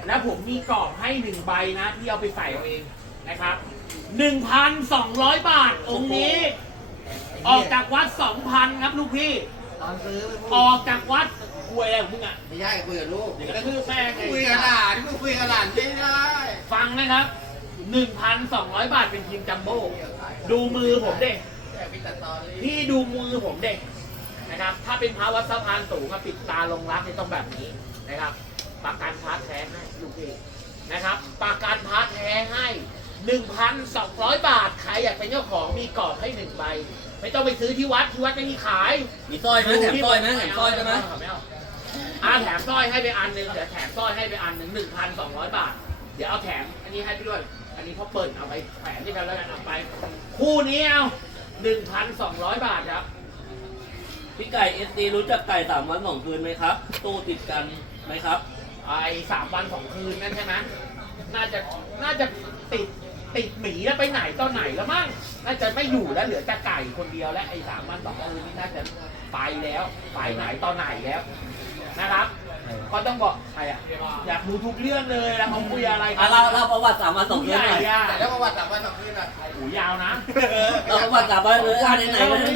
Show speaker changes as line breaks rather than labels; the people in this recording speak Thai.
แล้วผมมีกรอบให้1 ใบนะที่เอาไปใส่เอาเองนะครับ 1,200 บาทองค์นี้ ออกจากวัด 2,000 ครับลูกพี่
ตอนซื้อไม่พู
อ
ด
อกจากวัดคุยอะไรของมึงอ่ะ
ไม่ใช่คุยกับลูก
เดี๋ยวกระทืบแม่งไง
คุยกับหลานมึงคุยกับหลานไม่ได้
ฟังนะครับ 1,200 บาทเป็นทีมจัมโบ้ดูมือผมเด็ก
แต่พี่ตัดตอนเลย
พี่ดูมือผมเด็กนะครับ ถ้าเป็นพระวัดสะพานสูงครับปิดตาลงรักนี่ต้องแบบนี้นะครับประกันพระแท้ให้ลูกพี่นะครับประกันพระแท้ให้ 1,200 บาทใครอยากเป็นเจ้าของมีกรอบให้1 ใบไม่ต้องไปซื้อที่วัดไม่มีขาย
มีสร้อยไหมแถมสร้อยไหมแถมสร้อยได้ไหม
ไม่เอาแถมสร้อยให้ไปอันหนึ่งเดี๋ยวแถมสร้อยให้ไปอันหนึ่ง 1,200 บาทเดี๋ยวเอาแถมอันนี้ให้ไปด้วยอันนี้เขาเปิดเอาไปแถมที่กันแล้วกันเอาไป คู่นี้เอา 1,200 บาทครับ
พี่ไก่เอสดีรู้จักไก่3 วัน 2 คืนไหมครับตู้ติดกันไหมครับ
ไอ้3 วัน 2 คืนนั่นใช่ไหมน่าจะติดหมีแล้วไปไหนตอนไหนแล้วมั้งน่าจะไม่อยู่แล้วเหลือแต่ไก่คนเดียวแล้วไอ้3 วัน 2 คืนนี่น่าจะไปแล้วไปไหนตอนไหนแล้วนะครับก็ต้องบอกใครอ่ะอยากดูทุกเรื่องเลยแล้วเขาคุยอะไรกั
เล่าประวัติ3 วัน 2 คืนหน่อย
ใหญ่อะ
แต่แล้วประวัติ3 วัน 2 คืนอ่ะ
โอ้ยาวนะ
เราประวัติ3 วันเลยไหน